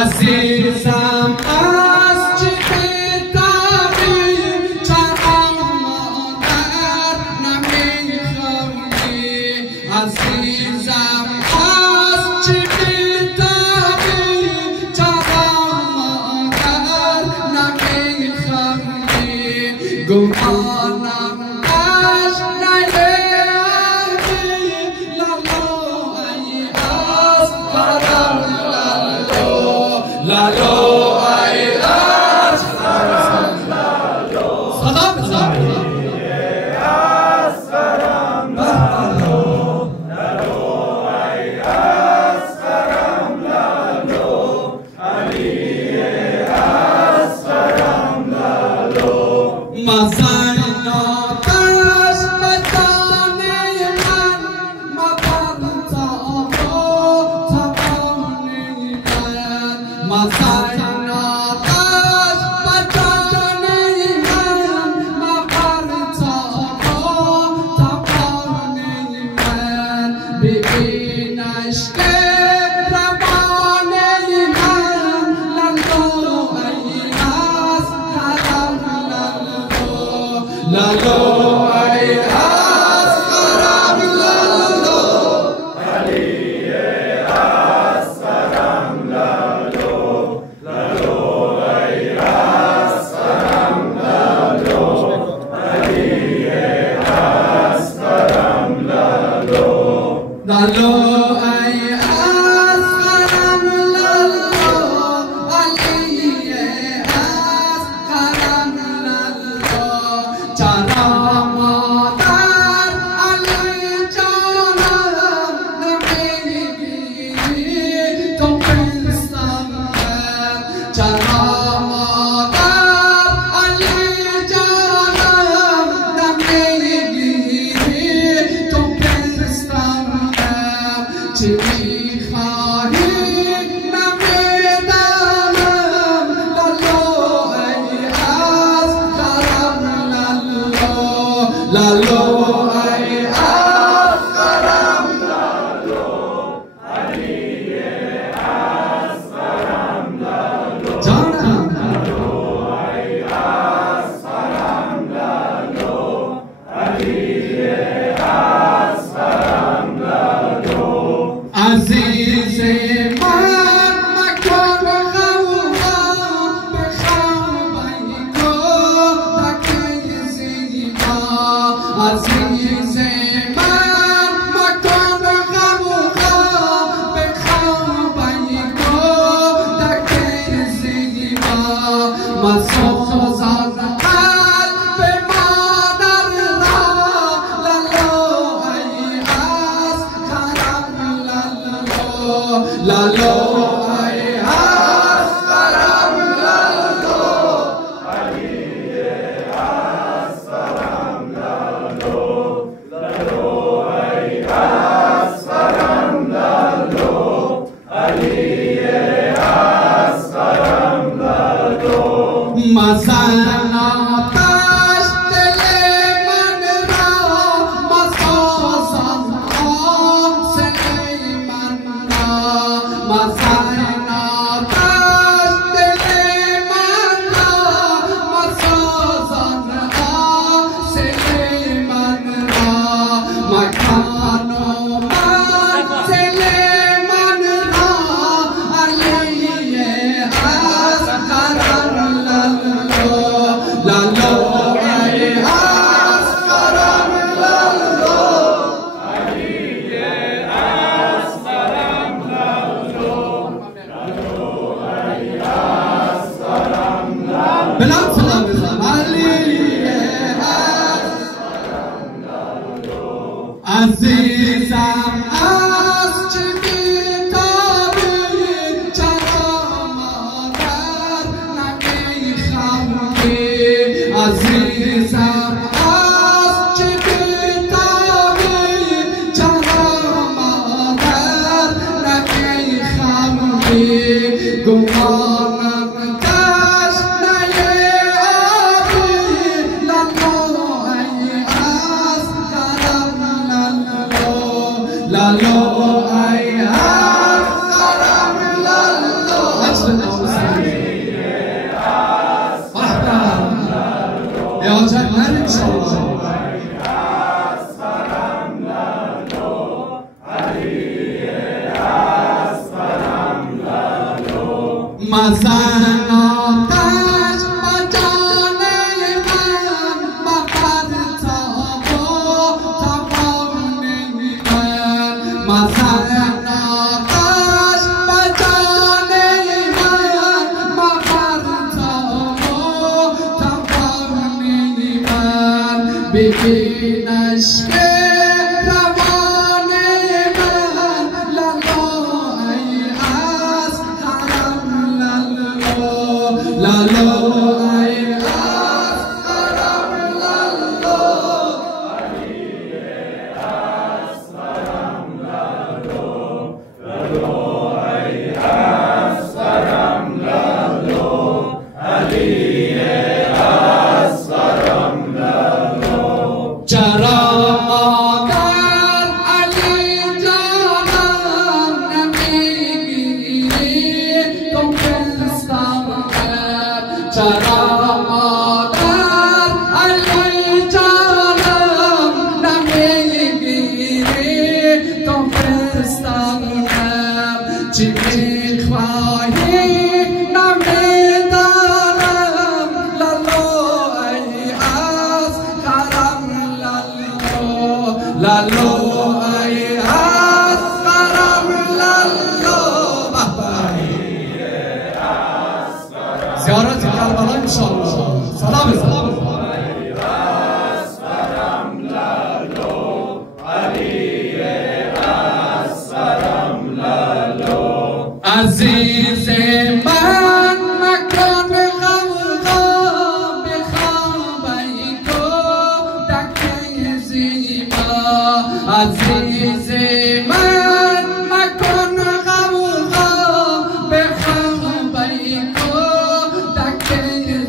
عزیزم از چه تابی چرا مادر نمیخوانی عزیزم از چه تابی چرا مادر نمیخوانی گمانم اش نیاری لالو ای از قرم لالو ای از قرم لالو صدا بزن از قرم لالو لالو ای از قرم لالو علی از قرم لالو مزین آتش بدانه من مبر تابو تبانه من مزین آتش بدانه من مبر تابو تبانه من ببینش که روانه من لالو ای از قرم لالو ای از قرم لالو علی از قرم لالو لالو ای از قرم لالو علی از قرم لالو لالو ای از قرم لالو علی از قرم لالو چرا مادر علی جانم نمیگیری تو پستم چرا مادر علی جانم نمیگیری تو پستم چه میخواهی نمیدانم لالو ای از قرم لالو ای از قرم لالو علی از قرم لالو جانم لالو ای از قرم لالو علی از قرم لالو عزیز من مکن غوغا به خوابی کودک زیبا عزیز من مکن غوغا به خوابی کودک زیبا مسوزان قلب مادر را لالو ای از قرم لالو ای از قرم لالو علی از قرم لالو لالو ای از قرم لالو علی از قرم لالو مزن آتش دل من را مسازان حاصل من را مزن آتش دل من را مسازان حاصل من را مکان و منزل من را علی از قرم لالو ای از قرم لالو علی از قرم لالو لالو ای از قرم لالو بلند صدا بزن علی از قرم لالو عزیزم از چه بی‌تابی چرا مادر نمیخوانی عزیزم از چه بی‌تابی چرا مادر نمیخوانی گمانم تشنه آبی لالو ای از قرم انشاءالله. مزن آتش با جان من مپرتاب و توان من. مزن آتش با جان من مپرتاب و توان من. ببین اشک روان من لالا ای از حرم لالا ای از حرم لالا علی از حرم لالا ای از حرم لالا علی از حرم لالا. چرا مادر علی جانم نمیگیری تو پستم کرد. چرا مادر علی جانم نمیگیری تو پستم کرد. چی میخواهی نمیدانم لالا ای از حرم لالا ای از حرم لالا. زیارت کربلا انشاءالله. سلام سلام عزیز من مکن غمغا بخواب ای کودک زیبا. عزیز من مکن غمغا بخواب ای کودک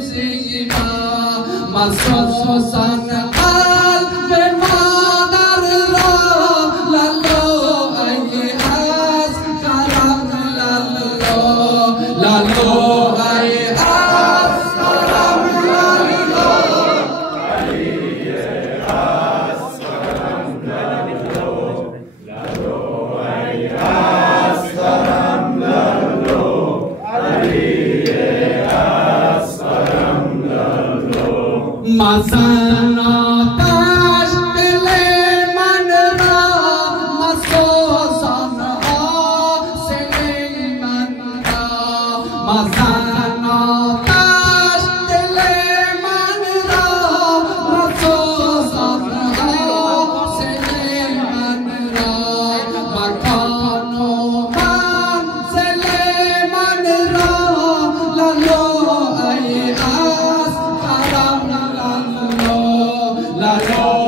زیبا. مسوسان قلب مادر را لالا ای از حرم لالا ای از حرم لالا علی از حرم لالا ای از حرم لالا علی از حرم لالا. مزن آتش دل من را مسوزان حاصل من را. مزن آتش دل من را مسوزان حاصل من را. مکان و منزل من را لالا ای از حرم لالا